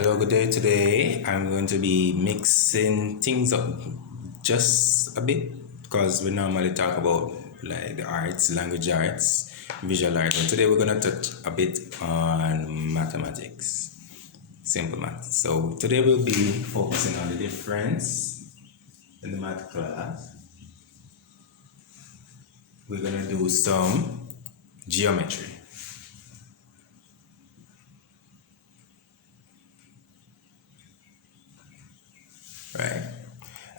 Hello, good day. Today I'm going to be mixing things up just a bit because we normally talk about like the arts, language arts, visual arts, and today we're going to touch a bit on mathematics, simple math. So today we'll be focusing on the difference in the math class. We're going to do some geometry. Right?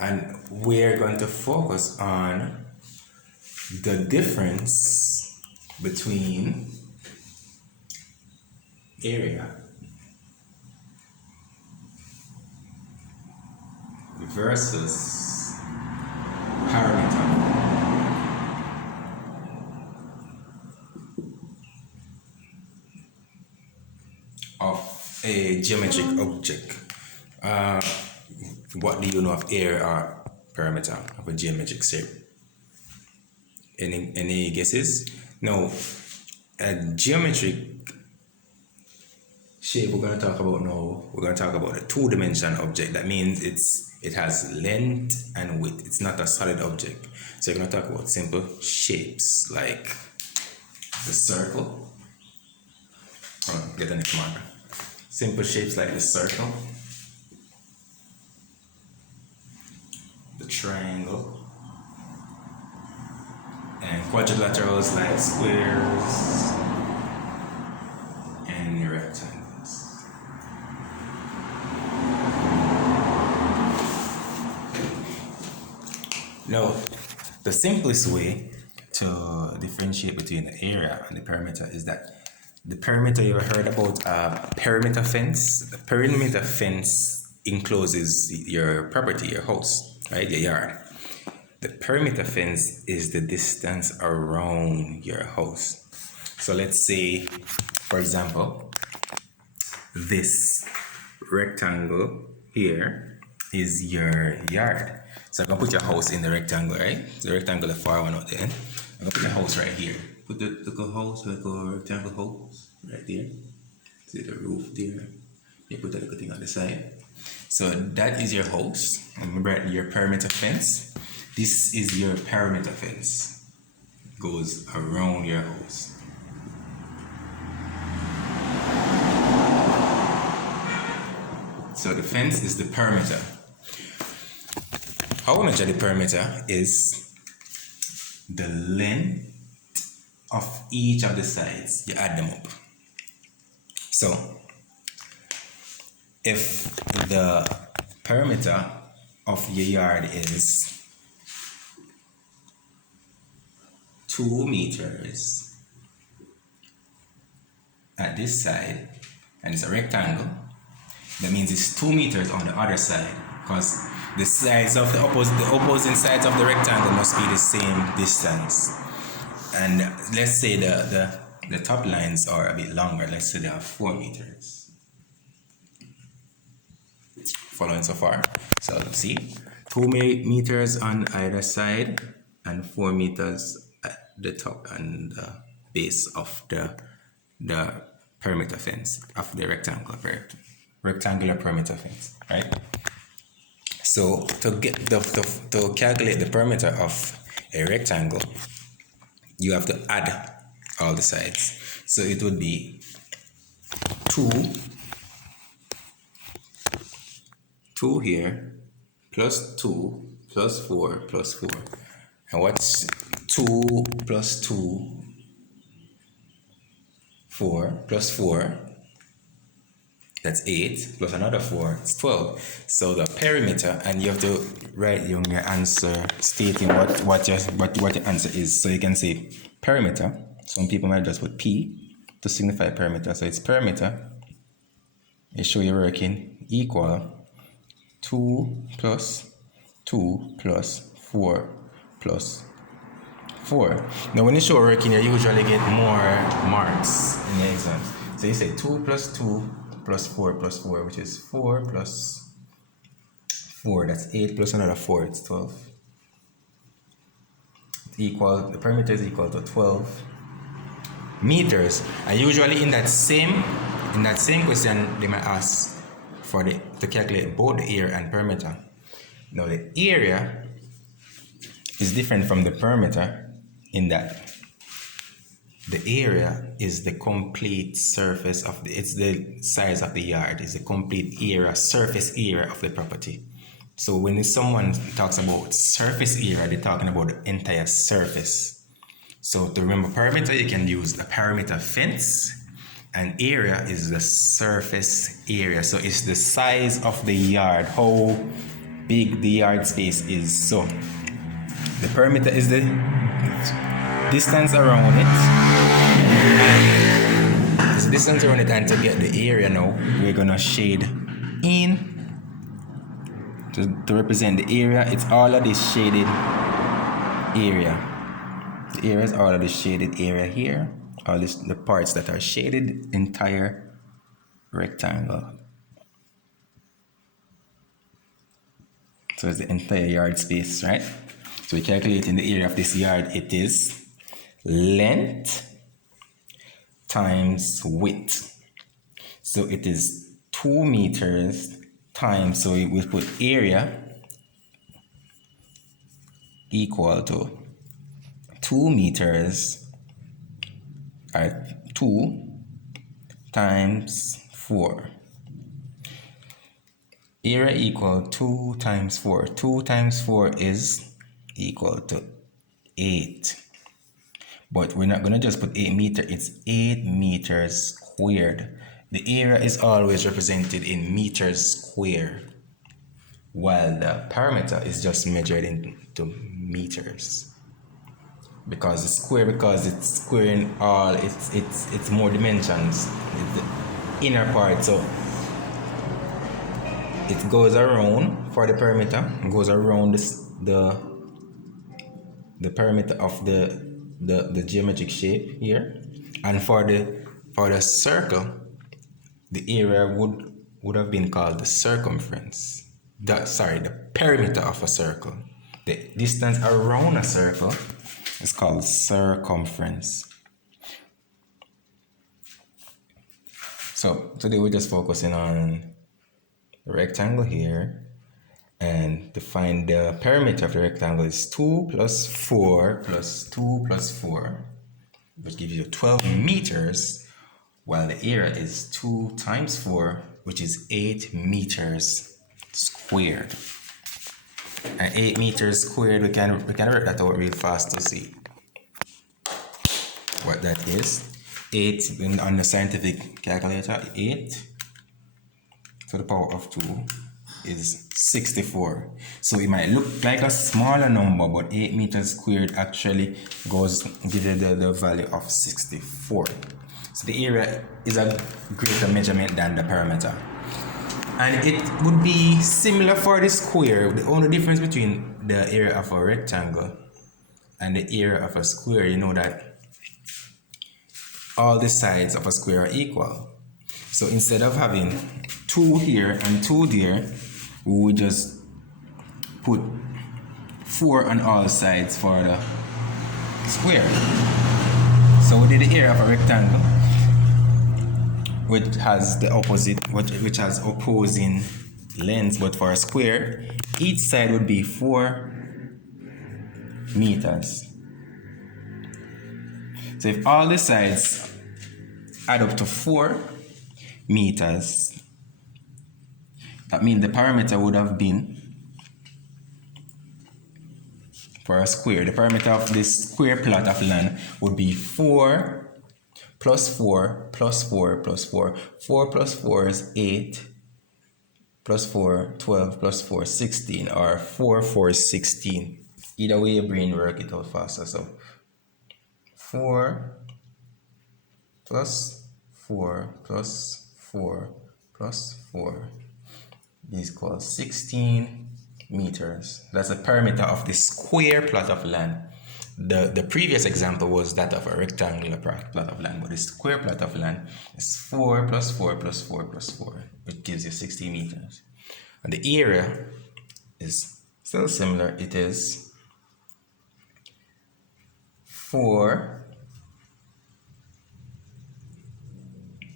And we're going to focus on the difference between area versus parameter of a geometric object. What do you know of area or perimeter of a geometric shape? Any guesses? No. A geometric shape we're going to talk about now. We're going to talk about a two-dimensional object. That means it has length and width. It's not a solid object. So we're going to talk about simple shapes like the circle. Oh, get a next marker. Simple shapes like the circle, the triangle, and quadrilaterals like squares and rectangles. Now, the simplest way to differentiate between the area and the perimeter is that the perimeter, you ever heard about a perimeter fence? The perimeter fence encloses your property, your house, right, your yard. The perimeter fence is the distance around your house. So let's say, for example, this rectangle here is your yard. So I'm gonna put your house in the rectangle, right? The rectangle, the far one out there. I'm gonna put your house right here. Put the little house, like a rectangle house, right there. See the roof there. You put that little thing on the side. So that is your house. Remember your perimeter fence. This is your perimeter fence. It goes around your house. So the fence is the perimeter. How we measure the perimeter is the length of each of the sides. You add them up. So if the perimeter of your yard is 2 meters at this side, and it's a rectangle, that means it's 2 meters on the other side, because the sides of the opposing sides of the rectangle must be the same distance. And let's say the top lines are a bit longer. Let's say they have 4 meters. Following so far? So let's see, 2 meters on either side and 4 meters at the top and the base of the perimeter fence of the rectangular perimeter fence, right? So to calculate the perimeter of a rectangle, you have to add all the sides. So it would be 2 here, plus 2, plus 4, plus 4. And what's 2 plus 2? 4 plus 4, that's 8, plus another 4, it's 12. So the perimeter, and you have to write your answer stating what your answer is. So you can say perimeter. Some people might just put P to signify perimeter. So it's perimeter. You show you're working equal 2 plus 2 plus 4 plus 4. Now when you show working, you usually get more marks in the exam. So you say 2 plus 2 plus 4 plus 4, which is 4 plus 4, that's 8 plus another 4, it's 12. The perimeter is equal to 12 meters. And usually in that same question, they might ask to calculate both the area and perimeter. Now the area is different from the perimeter in that the area is the complete surface of it's the size of the yard, it's the complete area, surface area of the property. So when someone talks about surface area, they're talking about the entire surface. So to remember perimeter, you can use a perimeter fence, and area is the surface area. So it's the size of the yard, how big the yard space is. So the perimeter is the distance around it. It's the distance around it, and to get the area now, we're gonna shade in to represent the area. It's all of this shaded area. The area is all of the shaded area here. All this, the parts that are shaded, entire rectangle. So it's the entire yard space, right? So we calculate in the area of this yard, it is length times width. So it is 2 meters times, so we put area equal to 2 meters, or 2 times 4. Area equal 2 times 4. 2 times 4 is equal to 8. But we're not going to just put 8 meters, it's 8 meters squared. The area is always represented in meters squared, while the perimeter is just measured into meters. Because it's square, because it's squaring all, it's more dimensions. It's the inner part, so it goes around for the perimeter. It goes around the perimeter of the geometric shape here, and for the circle, the area would have been called the circumference. The perimeter of a circle. The distance around a circle is called circumference. So today we're just focusing on the rectangle here, and to find the perimeter of the rectangle is 2 plus 4 plus 2 plus 4, which gives you 12 meters, while the area is 2 times 4, which is 8 meters squared. And 8 meters squared, we can work that out real fast to see what that is. 8 on the scientific calculator, 8 to the power of 2 is 64. So it might look like a smaller number, but 8 meters squared actually gives you the value of 64. So the area is a greater measurement than the perimeter. And it would be similar for the square. The only difference between the area of a rectangle and the area of a square, you know that all the sides of a square are equal. So instead of having 2 here and 2 there, we would just put 4 on all sides for the square. So we did the area of a rectangle, which has the opposite, which has opposing lengths, but for a square, each side would be 4 meters. So if all the sides add up to 4 meters, that means the perimeter would have been, for a square, the perimeter of this square plot of land would be 4 plus 4 plus 4 plus 4. 4 plus 4 is 8, plus 4, 12, plus 4, 16, or 4, 4, 16. Either way, your brain work it out faster. So 4 plus 4 plus 4 plus 4 is equal 16 meters. That's the perimeter of the square plot of land. The previous example was that of a rectangular plot of land, but the square plot of land is 4 plus 4 plus 4 plus 4, which gives you 60 meters. And the area is still similar. It is 4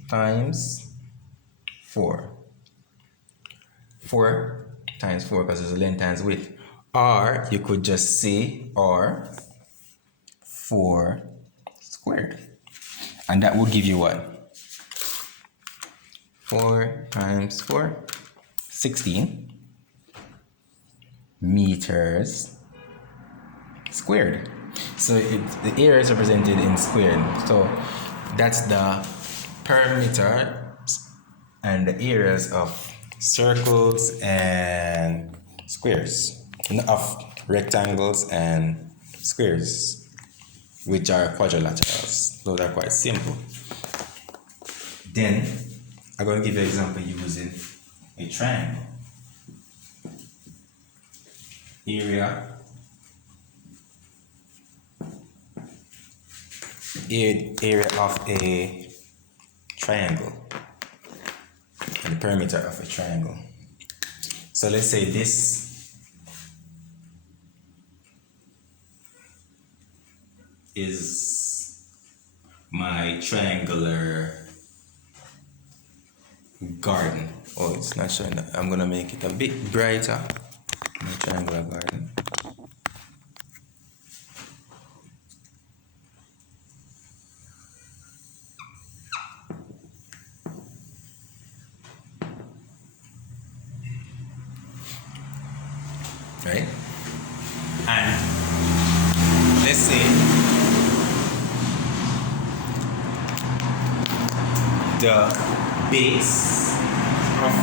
times 4. 4 times 4 because it's length times width. Or you could just say or 4 squared. And that would give you what? 4 times 4, 16 meters squared. So the area is represented in squared. So that's the perimeter and the areas of circles and squares, of rectangles and squares, which are quadrilaterals. Those are quite simple. Then I'm going to give you an example using a triangle. Area of a triangle and the perimeter of a triangle. So let's say this is my triangular garden. Oh, it's not showing that. I'm gonna make it a bit brighter. My triangular garden. Right? And let's say the base of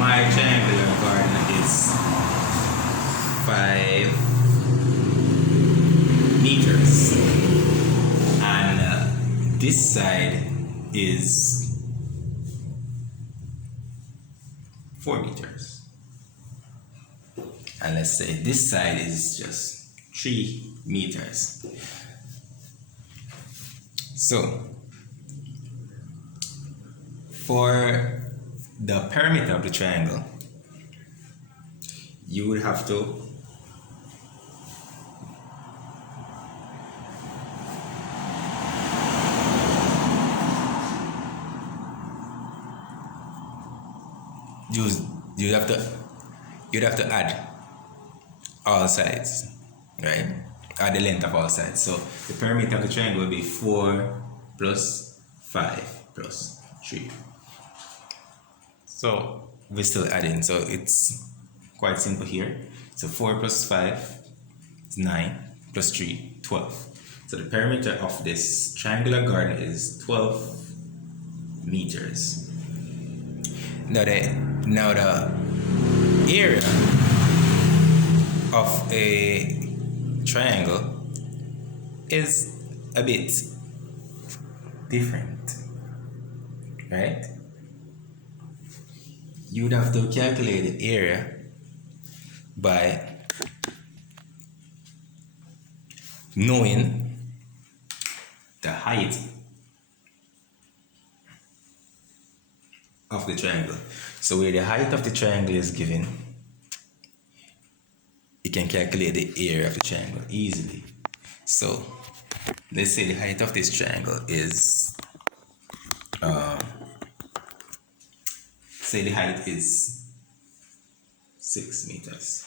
my triangular garden is 5 meters, and this side is 4 meters. And let's say this side is just 3 meters. So for the perimeter of the triangle, you would have to you'd have to add all sides, right? Add the length of all sides. So the perimeter of the triangle will be 4 plus 5 plus 3. So we're still adding, so it's quite simple here. So 4 plus 5 is 9, plus 3, 12. So the perimeter of this triangular garden is 12 meters. Now the area of a triangle is a bit different, right? You would have to calculate the area by knowing the height of the triangle. So where the height of the triangle is given, you can calculate the area of the triangle easily. So let's say the height of this triangle is say the height is 6 meters,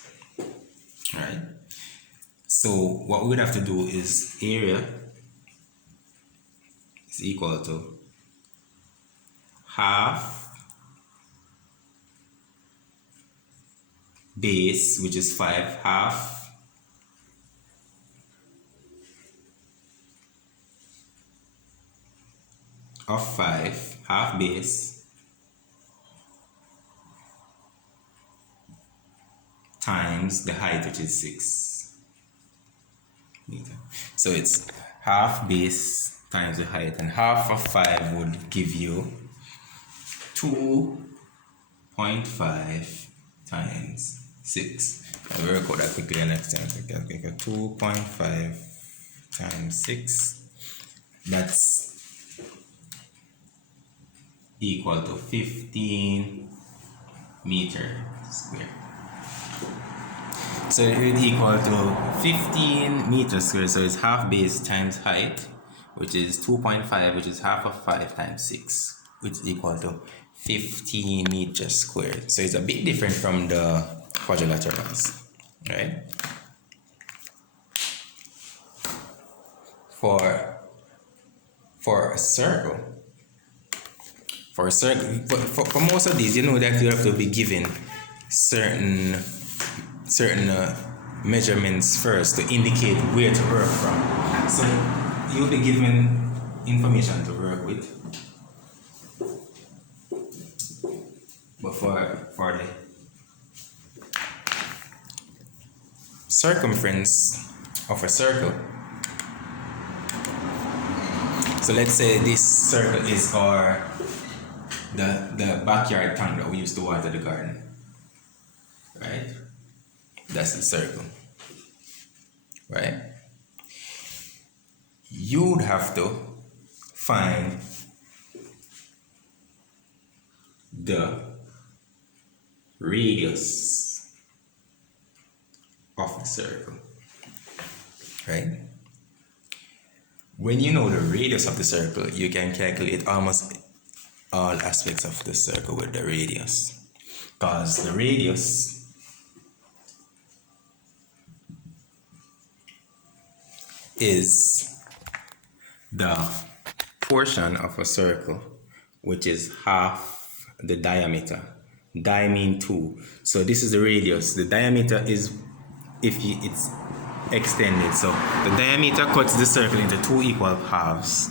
right? So what we would have to do is area is equal to half base, which is 5, half of 5, half base times the height, which is 6 meters. So it's half base times the height, and half of 5 would give you 2.5 times 6. I'll record that quickly next time. 2.5 times 6. That's equal to 15 meters square. So it will equal to 15 meters square. So it's half base times height, which is 2.5, which is half of 5 times 6, which is equal to 15 meters squared. So it's a bit different from the quadrilaterals, right? For a circle, for most of these, you know that you have to be given certain measurements first to indicate where to work from. So you'll be given information to work with. But for the circumference of a circle, so let's say this circle is the backyard tank that we use to water the garden, right? That's the circle, right? You would have to find the radius of the circle, right? When you know the radius of the circle, you can calculate almost all aspects of the circle with the radius, because the radius is the portion of a circle which is half the diameter. Di mean 2. So this is the radius. The diameter is it's extended. So the diameter cuts the circle into 2 equal halves.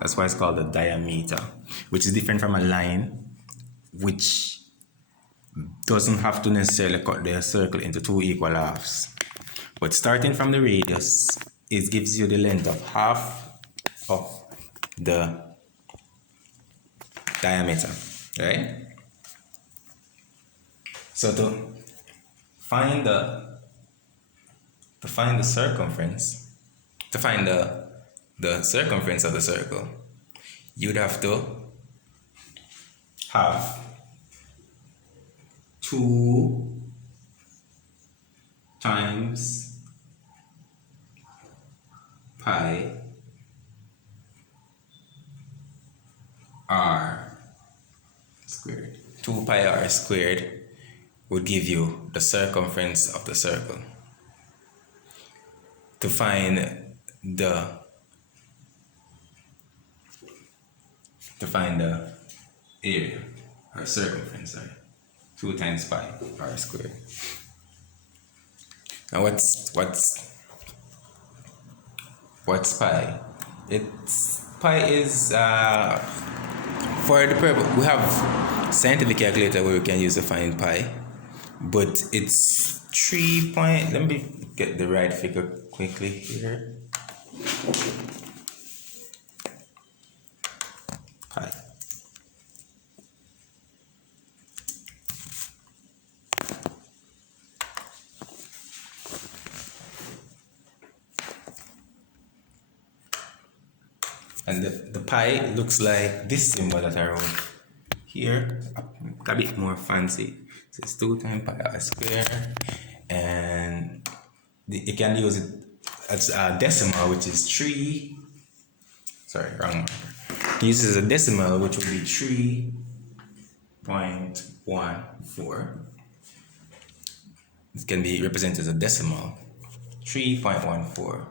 That's why it's called the diameter, which is different from a line, which doesn't have to necessarily cut the circle into 2 equal halves. But starting from the radius, it gives you the length of half of the diameter, right? So to find the circumference, to find the circumference of the circle, you'd have to have 2 times pi r squared. 2 pi r squared would give you the circumference of the circle. To find the area or circumference, sorry, 2 times pi r squared. Now what's pi? Pi is for the purpose, we have scientific calculator where we can use to find pi, but it's 3 point, let me get the right figure quickly here. Pi. And the pi looks like this symbol that I wrote here, a bit more fancy. So it's 2 times pi r squared, and you can use it as a decimal, which is 3. Sorry, wrong number. Use it as a decimal, which would be 3.14. It can be represented as a decimal, 3.14.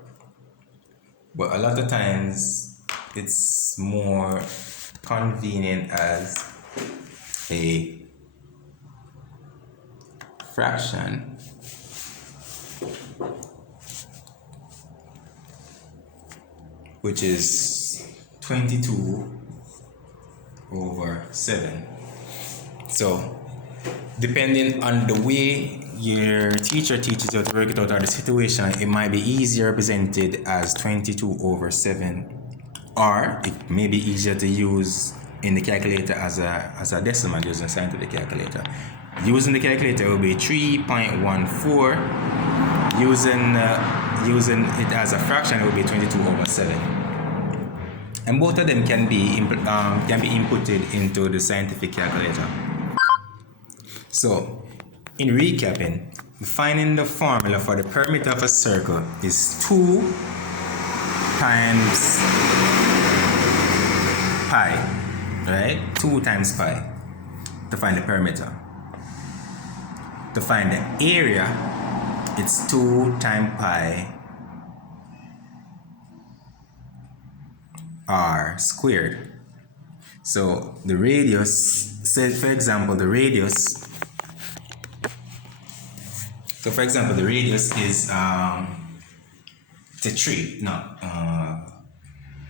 But a lot of times it's more convenient as a fraction, which is 22/7. So depending on the way your teacher teaches you to work it out or the situation, it might be easier represented as 22/7, or it may be easier to use in the calculator as a decimal using a scientific calculator. Using the calculator will be 3.14. Using it as a fraction, it will be 22/7. And both of them can be inputted into the scientific calculator. So, in recapping, finding the formula for the perimeter of a circle is 2 times pi, right? 2 times pi. to find the perimeter. To find the area, it's 2 times pi r squared. So the radius, say for example, the radius. So for example, the radius is it's a 3. No,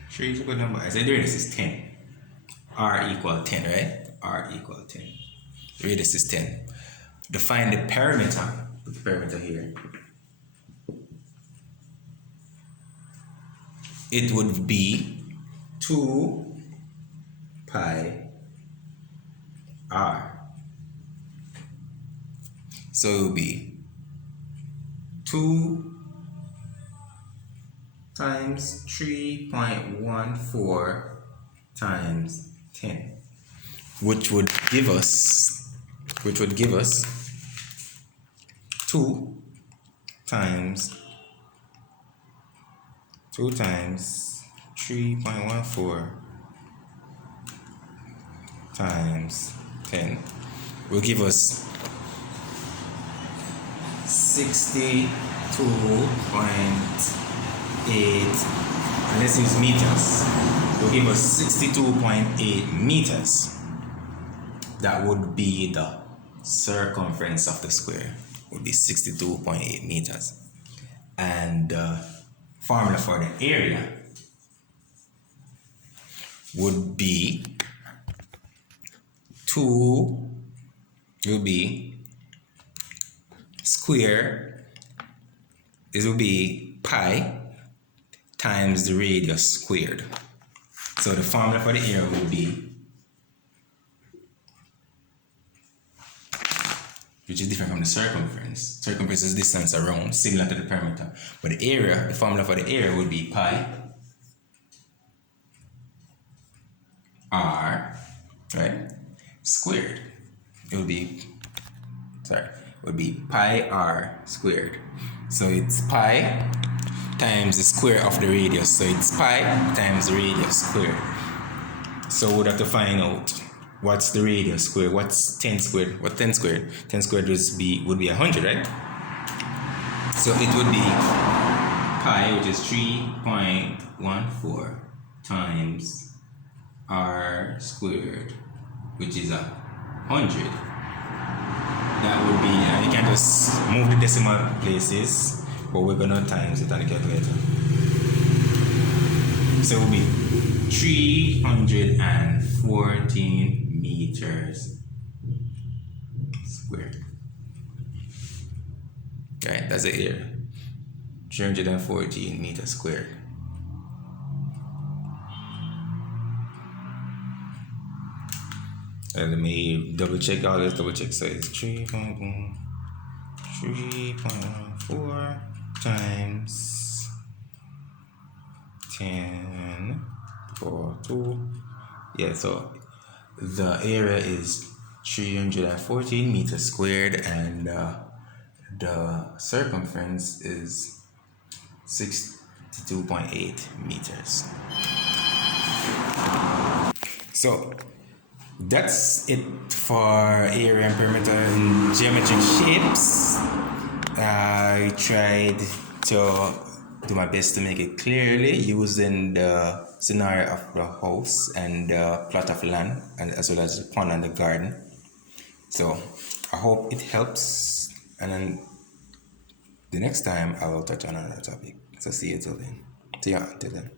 3 is a good number. I said the radius is 10. R equal 10, right? R equal 10. The radius is 10. To find the perimeter, put the perimeter here. It would be 2 pi r. So it will be 2 times 3.14 times 10, which would give us 2 times 3.14 times 10 will give us 62.8, and let's use meters. Will give us 62.8 meters. That would be the circumference of the square. Would be 62.8 meters. And the formula for the area would be 2 will be square. This will be pi times the radius squared. So the formula for the area would be, which is different from the circumference. Circumference is distance around, similar to the perimeter. But the area, the formula for the area would be pi r, right, squared. It would be, pi r squared. So it's pi times the square of the radius. So it's pi times the radius squared. So we'd have to find out what's the radius squared, what's 10 squared, what 10 squared? 10 squared would be 100, right? So it would be pi, which is 3.14 times r squared, which is 100. That would be, you can just move the decimal places, but we're gonna times it on the calculator. So it will be 314 meters squared. Right, that's the area. 314 meters squared. And let me double check all this, so it's 3.14 times 10 for 2. Yeah, so the area is 314 meters squared, and the circumference is 62.8 meters. So that's it for area and perimeter in geometric shapes. I tried to do my best to make it clearly using the scenario of the house and the plot of land, and as well as the pond and the garden. So I hope it helps, and then the next time I will touch on another topic. So see you till then. See you until then.